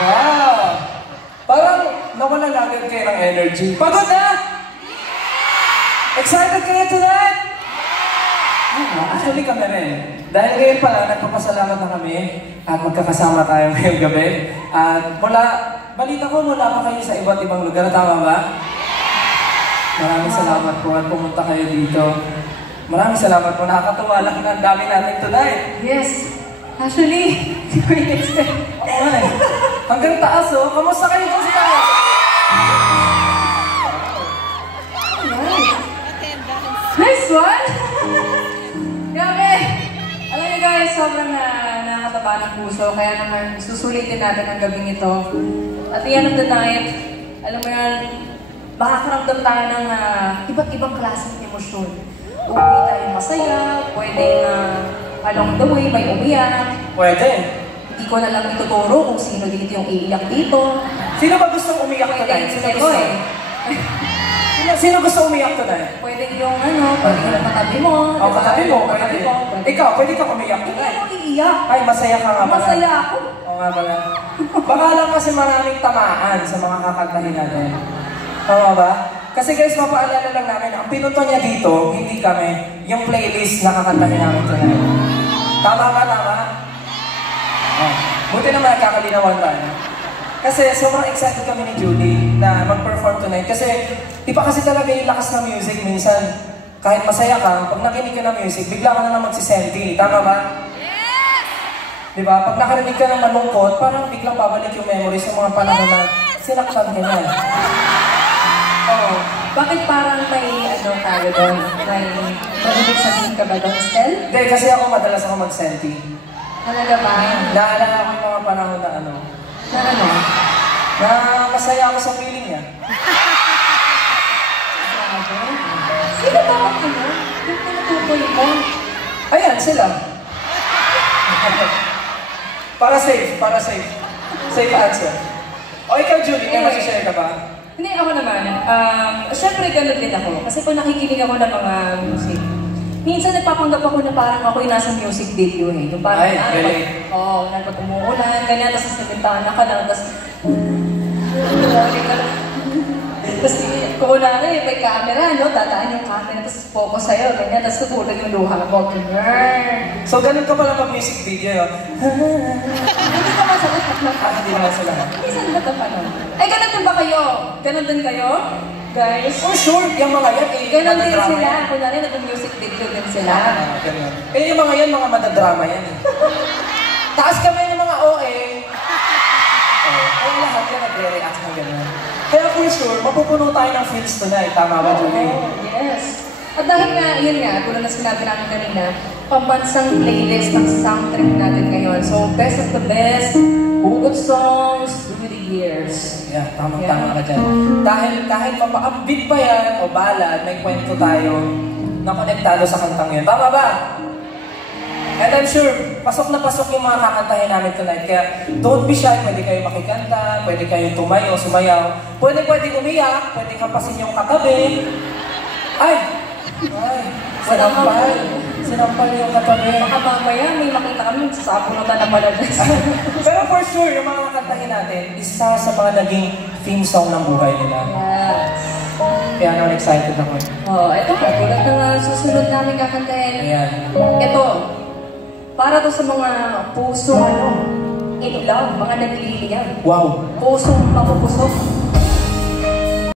Wow! Parang nawala agad kayo ng energy. Pagod na? Excited kayo tonight? Actually kami rin. Dahil ngayon pala, nagpapasalamat na kami at magkakasama tayo ngayong gabi. At balita ko mula pa kayo sa iba't ibang lugar. Tama ba? Maraming salamat po at pumunta kayo dito. Maraming salamat po. Nakakatuwa lang na ang dami natin tonight. Yes. Actually, hindi ko in-expect. Okay. Hanggang taas oh. Kamusta kayo dito sa taas? Nice one! Grabe! Alam niyo guys, sobrang nakakataba ng puso. Kaya naman susulitin natin ang gabing ito. At the end of the night, alam mo yan, makakaramdam tayo ng iba't ibang klaseng emosyon. Uuwi tayo masaya, pwedeng along the way may umiyak. Pwede. Hindi ko na lang ituturo kung sino dito yung iiyak dito. Sino ba gustong umiyak tonight? Sino gusto? Sino gusto umiyak tonight? Pwedeng yung pwedeng yung katabi mo. Oh, katabi mo, pwede. Ikaw, pwede ka umiyak tonight. Hindi ako iiyak. Ay, masaya ka nga pala. Masaya ako. Oo nga pala. Baka lang kasi maraming tamaan sa mga kakantahin natin. Tama ba? Kasi guys, mapaalala lang namin, ang pinunto niya dito, hindi kami, yung playlist na kakantahin namin tonight. Tama ba? Tama? Oh. Buti naman nagkakalinawan tayo. Kasi sobrang excited kami ni Julie na mag-perform tonight. Kasi iba kasi talaga yung lakas ng music minsan. Kahit masaya ka, pag nakinig ka ng music, bigla ka na lang magsisenti. Tama ba? Yes! Diba? Pag nakarinig ka ng malungkot, parang biglang babalik yung memories ng mga panahon na sinaktan ka niya. Oh, bakit parang may tayo doon? May ibig sabihin ka ba doon, Stel? Hindi, kasi ako madalas ako mag-senti. Talaga ba? Naalala ko yung mga panahon na Na ano? Na masaya ako sa feeling niya. Sino ba ang yung tinutukoy mo? Ayan, sila. Para safe, para safe. Safe answer. O ikaw, Julie, may masashare ka ba? Hindi, ako naman. Siyempre, ganun din ako. Kasi kung nakikinig ako ng mga music, minsan nagpapanggap ako na parang ako yung nasa music video eh. Yung parang, pag umuulan, ganyan, tapos sa bintana ka lang, tapos, tapos kung may camera, dadaan yung camera, tapos focus sa'yo, ganyan, tapos tutulan yung luha mo, ganyan. So, ganun ka pala pag music video, Hindi ka masagot na hindi naman sila. Minsan ba ito pa nun? Ay, ganun din ba kayo? Ganun din kayo? Guys? Oh, sure, yung mga yan, Ganun din sila. Kunwari, nag-music video din sila. Ganun. Yung mga yan, mga madadrama yan. Taas kamay ng mga OA. Kaya lahat yan nagre-react ng ganun. Kaya for sure, mapupuno tayo ng feels tonight. Tama ba, Julie? Yes. At dahil nga, yun nga, tulad na sinabi namin kanina, pambansang playlist ng soundtrack natin ngayon. So, best of the best, hugot songs through the years. Yeah, tama ka dyan. Dahil kahit mapa-upbeat pa yan o balad, may kwento tayo na konektado sa kantang yun. Tama ba? And I'm sure, pasok na pasok yung mga kakantahin namin tonight. Kaya don't be shy, pwede kayo makikanta, pwede kayo tumayo, sumayaw. Pwede umiyak, pwede kapasin yung katabi. Ay! Sinampal yung katabi. Baka mamaya, may makita kami, sasabunutan na pala dyan. Pero for sure, yung mga kakantahin natin, isa sa mga naging theme song ng buhay nila. Yes. Kaya naman excited ako. Ito pa, tulad ng susunod namin kakantahin. Ayan. Ito, para to sa mga pusong in love, mga nagliliyan. Wow! Pusong mapupusok.